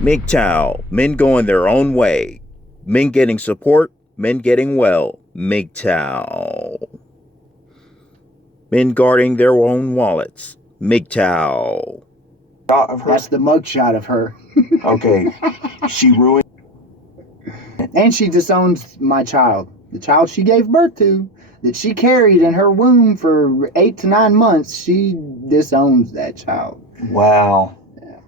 MGTOW Men going their own way. Men getting support. Men getting well. MGTOW Men guarding their own wallets. MGTOW. That's the mugshot of her. Okay. She ruined. And she disowns my child. The child she gave birth to, that she carried in her womb for 8 to 9 months, she disowns that child. Wow.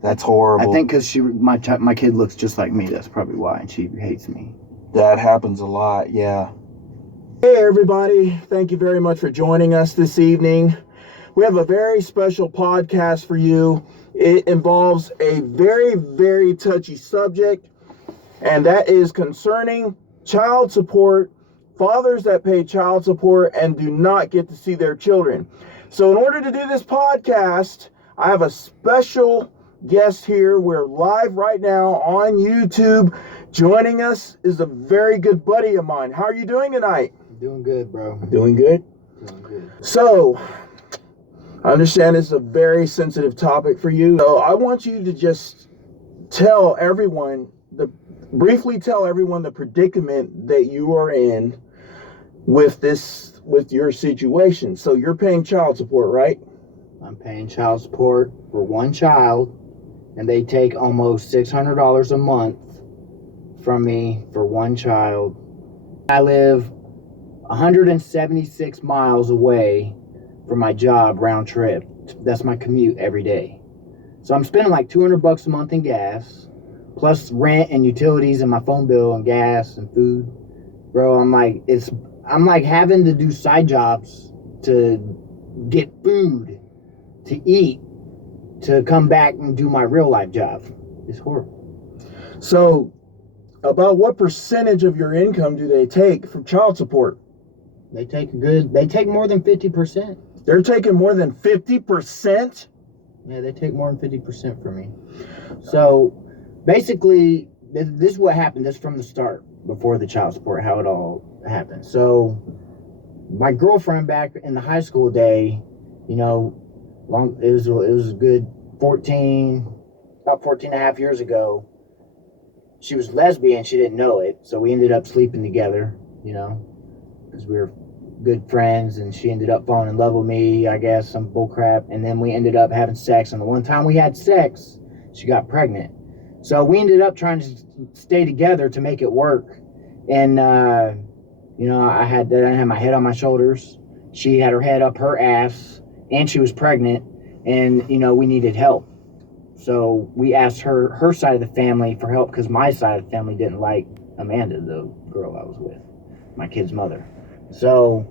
That's horrible. I think because my kid looks just like me. That's probably why. And she hates me. That happens a lot, yeah. Hey everybody, thank you very much for joining us this evening. We have a very special podcast for you. It involves a very, very touchy subject, and that is concerning child support, fathers that pay child support and do not get to see their children. So in order to do this podcast, I have a special guest here. We're live right now on YouTube. Joining us is a very good buddy of mine. How are you doing tonight? Doing good, bro. Doing good? Doing good. So, I understand it's a very sensitive topic for you. So, I want you to just briefly tell everyone the predicament that you are in with your situation. So, you're paying child support, right? I'm paying child support for one child, and they take almost $600 a month from me for one child. I live 176 miles away from my job round trip. That's my commute every day. So I'm spending like $200 a month in gas, plus rent and utilities and my phone bill and gas and food. Bro, I'm like having to do side jobs to get food to eat to come back and do my real life job. It's horrible. So, about what percentage of your income do they take from child support? They take more than 50%. They're taking more than 50%? Yeah, they take more than 50% from me. So, basically, this is what happened. This is from the start, before the child support, how it all happened. So, my girlfriend back in the high school day, it was a good about 14 and a half years ago. She was lesbian. She didn't know it. So we ended up sleeping together, because we were good friends, and she ended up falling in love with me, I guess, some bullcrap. And then we ended up having sex. And the one time we had sex, she got pregnant. So we ended up trying to stay together to make it work. And, I didn't have my head on my shoulders. She had her head up her ass, and she was pregnant. And, we needed help. So we asked her side of the family for help, because my side of the family didn't like Amanda, the girl I was with, my kid's mother. So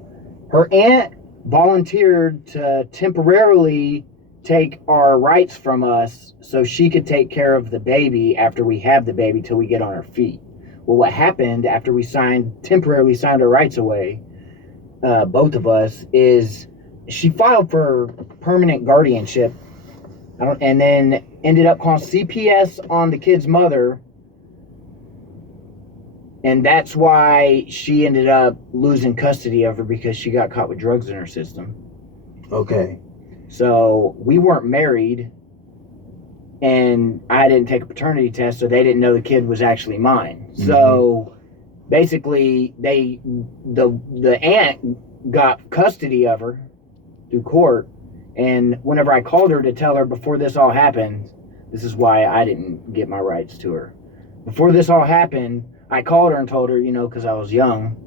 her aunt volunteered to temporarily take our rights from us so she could take care of the baby after we have the baby till we get on our feet. Well, what happened after we temporarily signed our rights away, both of us, is she filed for permanent guardianship, and then ended up calling CPS on the kid's mother. And that's why she ended up losing custody of her, because she got caught with drugs in her system. Okay. So we weren't married, and I didn't take a paternity test, so they didn't know the kid was actually mine. Mm-hmm. So basically, the aunt got custody of her through court. And whenever I called her to tell her before this all happened, this is why I didn't get my rights to her. Before this all happened, I called her and told her, because I was young.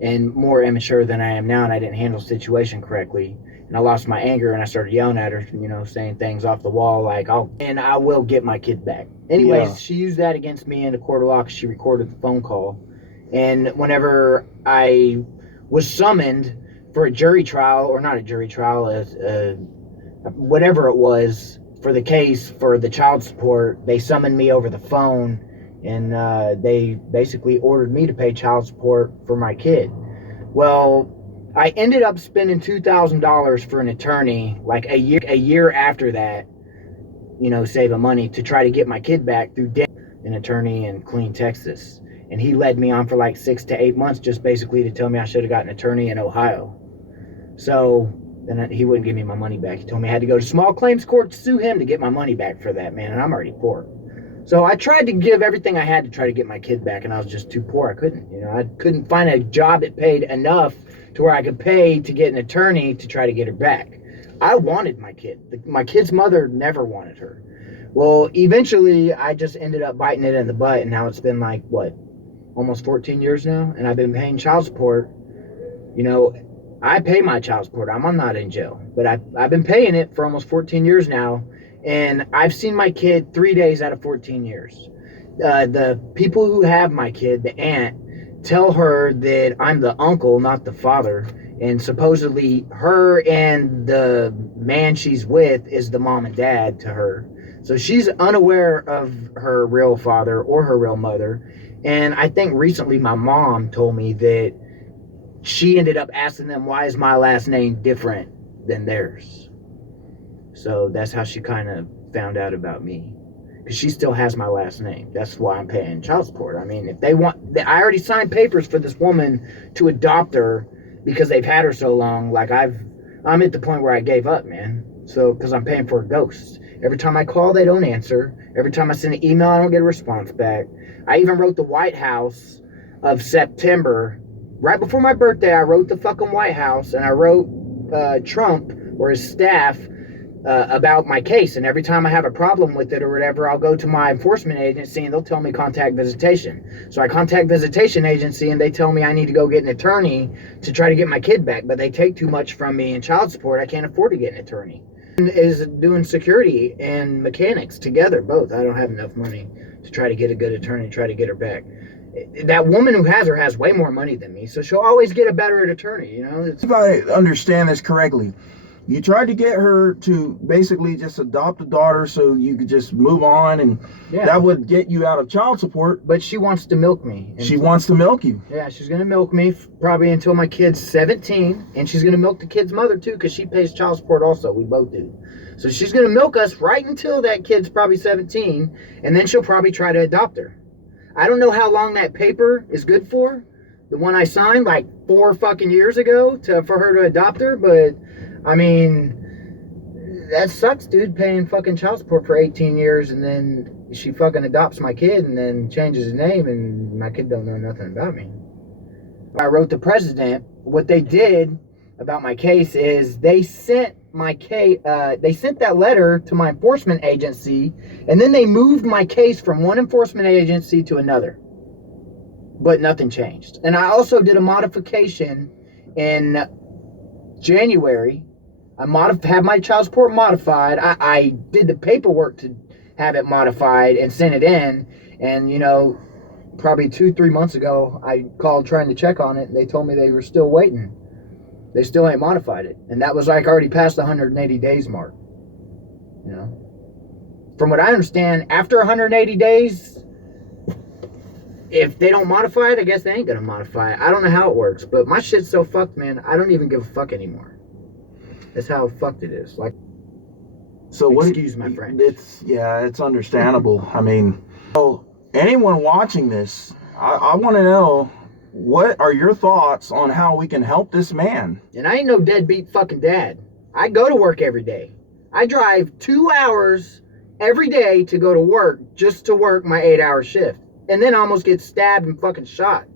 And more immature than I am now, and I didn't handle the situation correctly. And I lost my anger, and I started yelling at her, saying things off the wall like, I will get my kid back. Anyways, yeah. She used that against me in the court of law because she recorded the phone call. And whenever I was summoned for a jury trial, or not a jury trial, whatever it was, for the case for the child support, they summoned me over the phone, and they basically ordered me to pay child support for my kid. Well, I ended up spending $2,000 for an attorney, like a year after that, saving money to try to get my kid back through an attorney in Killeen, Texas. And he led me on for like 6 to 8 months, just basically to tell me I should have got an attorney in Ohio. So Then he wouldn't give me my money back. He told me I had to go to small claims court to sue him to get my money back for that, man. And I'm already poor. So I tried to give everything I had to try to get my kid back, and I was just too poor. I couldn't. I couldn't find a job that paid enough to where I could pay to get an attorney to try to get her back. I wanted my kid. My kid's mother never wanted her. Well, eventually, I just ended up biting it in the butt, and now it's been like, what, almost 14 years now? And I've been paying child support. I pay my child support. I'm not in jail. But I've been paying it for almost 14 years now, and I've seen my kid 3 days out of 14 years. The people who have my kid, the aunt, tell her that I'm the uncle, not the father. And supposedly her and the man she's with is the mom and dad to her. So she's unaware of her real father or her real mother. And I think recently my mom told me that she ended up asking them, why is my last name different than theirs? So that's how she kind of found out about me. Because she still has my last name. That's why I'm paying child support. I mean, if they want, I already signed papers for this woman to adopt her because they've had her so long. Like I'm at the point where I gave up, man. So, because I'm paying for a ghost. Every time I call, they don't answer. Every time I send an email, I don't get a response back. I even wrote the White House of September. Right before my birthday, I wrote the fucking White House, and I wrote Trump or his staff about my case. And every time I have a problem with it or whatever, I'll go to my enforcement agency, and they'll tell me contact visitation. So I contact visitation agency, and they tell me I need to go get an attorney to try to get my kid back. But they take too much from me in child support. I can't afford to get an attorney. Is doing security and mechanics together, both. I don't have enough money to try to get a good attorney, try to get her back. That woman who has her has way more money than me, so she'll always get a better attorney, If I understand this correctly, you tried to get her to basically just adopt a daughter so you could just move on, and that would get you out of child support. But she wants to milk me. She wants to milk you. Yeah, she's going to milk me probably until my kid's 17, and she's going to milk the kid's mother too, because she pays child support also. We both do. So she's going to milk us right until that kid's probably 17, and then she'll probably try to adopt her. I don't know how long that paper is good for, the one I signed like 4 fucking years ago for her to adopt her, but I mean, that sucks, dude, paying fucking child support for 18 years, and then she fucking adopts my kid and then changes his name, and my kid don't know nothing about me. I wrote the president. What they did about my case is they sent that letter to my enforcement agency, and then they moved my case from one enforcement agency to another. But nothing changed. And I also did a modification in January. I had my child support modified. I did the paperwork to have it modified and sent it in. And, probably 2-3 months ago, I called trying to check on it, and they told me they were still waiting. They still ain't modified it. And that was like already past the 180 days mark. From what I understand, after 180 days, if they don't modify it, I guess they ain't gonna modify it. I don't know how it works, but my shit's so fucked, man. I don't even give a fuck anymore. That's how fucked it is. Like, so what? Excuse my French. It's understandable. I mean, anyone watching this, I want to know, what are your thoughts on how we can help this man? And I ain't no deadbeat fucking dad. I go to work every day. I drive 2 hours every day to go to work just to work my 8-hour shift. And then I almost get stabbed and fucking shot.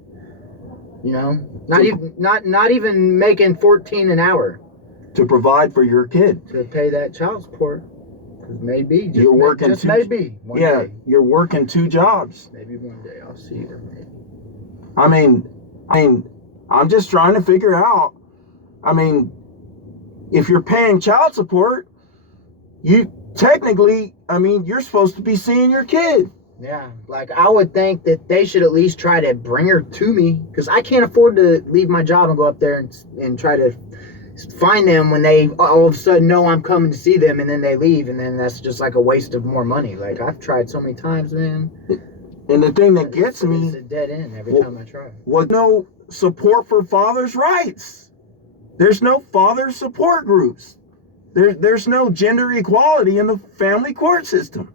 Not even making 14 an hour. To provide for your kid. To pay that child support. Because maybe. You're working maybe. One day. You're working 2 jobs. Maybe one day I'll see them. Maybe. I mean, I'm just trying to figure out. I mean, if you're paying child support, you're supposed to be seeing your kid. Yeah, like I would think that they should at least try to bring her to me, because I can't afford to leave my job and go up there and try to find them when they all of a sudden know I'm coming to see them, and then they leave, and then that's just like a waste of more money. Like, I've tried so many times, man. And the thing that gets me, it's a dead end every time I try. No support for fathers' rights. There's no father support groups. There's no gender equality in the family court system.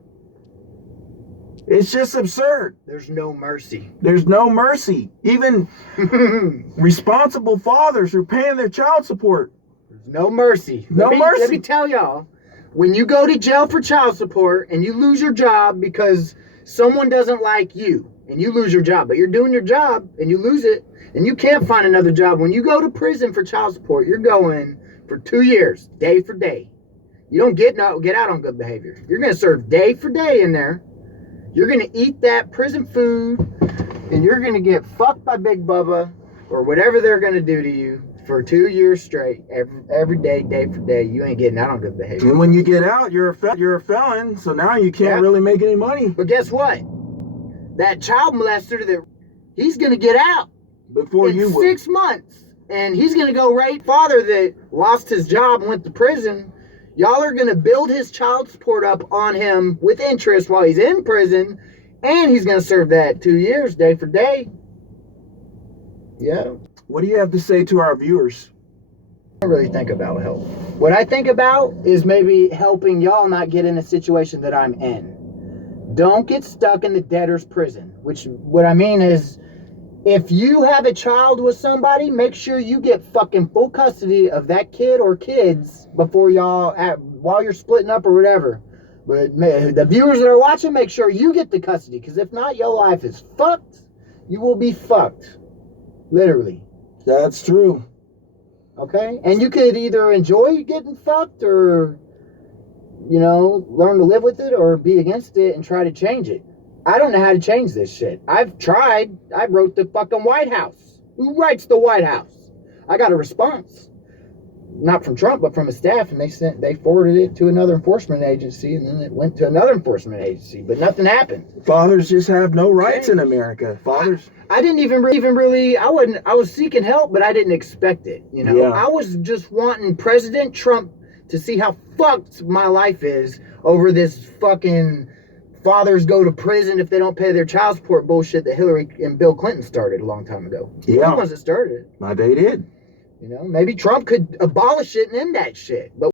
It's just absurd. There's no mercy. There's no mercy. Even responsible fathers who are paying their child support No mercy. No mercy. Let me tell y'all, when you go to jail for child support and you lose your job because someone doesn't like you and you lose your job, but you're doing your job and you lose it and you can't find another job. When you go to prison for child support, you're going for 2 years, day for day. You don't get out on good behavior. You're going to serve day for day in there. You're going to eat that prison food and you're going to get fucked by Big Bubba or whatever they're going to do to you for 2 years straight, every day, day for day. You ain't getting out on good behavior. And when you get out, you're a felon, so now you can't really make any money. But guess what? That child molester, he's going to get out Before in you will. 6 months. And he's going to go right. Father that lost his job and went to prison, y'all are going to build his child support up on him with interest while he's in prison. And he's going to serve that 2 years, day for day. Yeah. What do you have to say to our viewers? I don't really think about help. What I think about is maybe helping y'all not get in a situation that I'm in. Don't get stuck in the debtor's prison. Which, what I mean is, if you have a child with somebody, make sure you get fucking full custody of that kid or kids before while you're splitting up or whatever. But the viewers that are watching, make sure you get the custody. Because if not, your life is fucked. You will be fucked. Literally. That's true. Okay? And you could either enjoy getting fucked or, learn to live with it or be against it and try to change it. I don't know how to change this shit. I've tried. I wrote the fucking White House. Who writes the White House? I got a response. Not from Trump, but from his staff, and they forwarded it to another enforcement agency, and then it went to another enforcement agency, but nothing happened. Fathers just have no rights in America. Fathers. I didn't even really. I was seeking help, but I didn't expect it. Yeah. I was just wanting President Trump to see how fucked my life is over this fucking fathers go to prison if they don't pay their child support bullshit that Hillary and Bill Clinton started a long time ago. Yeah. They're the ones that started it. They did. Maybe Trump could abolish it and end that shit, but